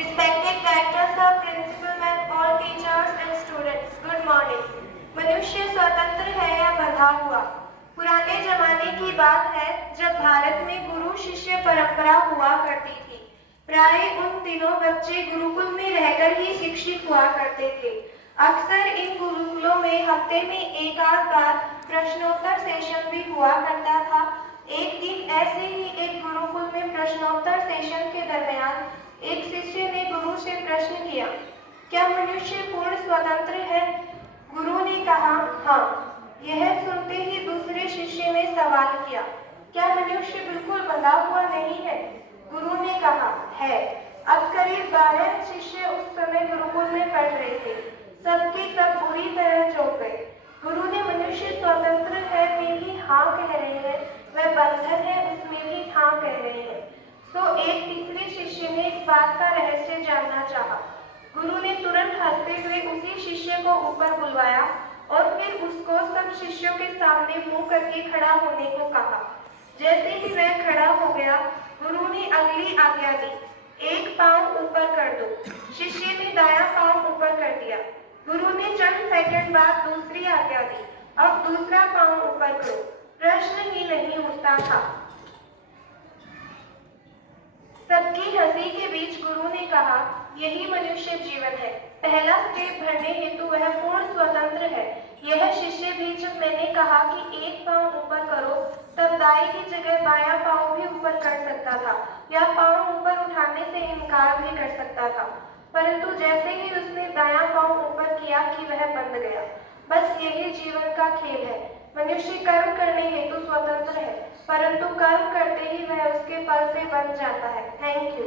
Respected directors of principal and all teachers and students, good morning. मनुष्य स्वतंत्र है या बंधा हुआ? पुराने जमाने की बात है जब भारत में गुरु शिष्य परंपरा हुआ करती थी। प्राय उन दिनों बच्चे गुरुकुल में रहकर ही शिक्षित हुआ करते थे। अक्सर इन गुरुकुलों में हफ्ते में एक आध बार प्रश्नोत्तर सेशन भी हुआ करता था। एक दिन ऐसे ही एक गुरुकुल में प्रश्नोत्तर सेशन के दरमियान एक शिष्य ने गुरु से प्रश्न किया, क्या मनुष्य पूर्ण स्वतंत्र है? गुरु ने कहा, हाँ। यह सुनते ही दूसरे शिष्य ने सवाल किया, क्या मनुष्य बिल्कुल बंधा हुआ नहीं है? गुरु ने कहा, है। अब करीब 12 शिष्य उस समय गुरुकुल में पढ़ रहे थे। सबके सब बुरी तरह चौंक गए। गुरु ने मनुष्य स्वतंत्र है में भी हाँ कह रहे हैं, वह बंधन है उसमें भी हाँ कह रहे हैं। तो एक तीसरे शिष्य ने इस बात का रहस्य जानना चाहा। गुरु ने तुरंत हंसते हुए उसी शिष्य को ऊपर बुलवाया और फिर उसको सब शिष्यों के सामने मुंह करके खड़ा होने को कहा। जैसे ही वह खड़ा हो गया, गुरु ने अगली आज्ञा दी, एक पांव ऊपर कर दो। शिष्य ने दायां पांव ऊपर कर दिया। गुरु ने चंद सेकंड बाद दूसरी आज्ञा दी, अब दूसरा पांव ऊपर करो। प्रश्न ही नहीं उठता था। सबकी हंसी के बीच गुरु ने कहा, यही मनुष्य जीवन है। पहला स्टेप भरने हेतु वह पूर्ण स्वतंत्र है। यह शिष्य भी जब मैंने कहा कि एक पांव ऊपर करो, तब दाएं की जगह बायां पांव भी ऊपर कर सकता था या पांव ऊपर उठाने से इनकार भी कर सकता था, परंतु जैसे ही उसने दायां पांव ऊपर किया कि वह बंध गया। बस यही जीवन का खेल है। मनुष्य कर्म करने हेतु स्वतंत्र है, परंतु कर्म करते ही वह उसके फल से बंध जाता है। Thank you.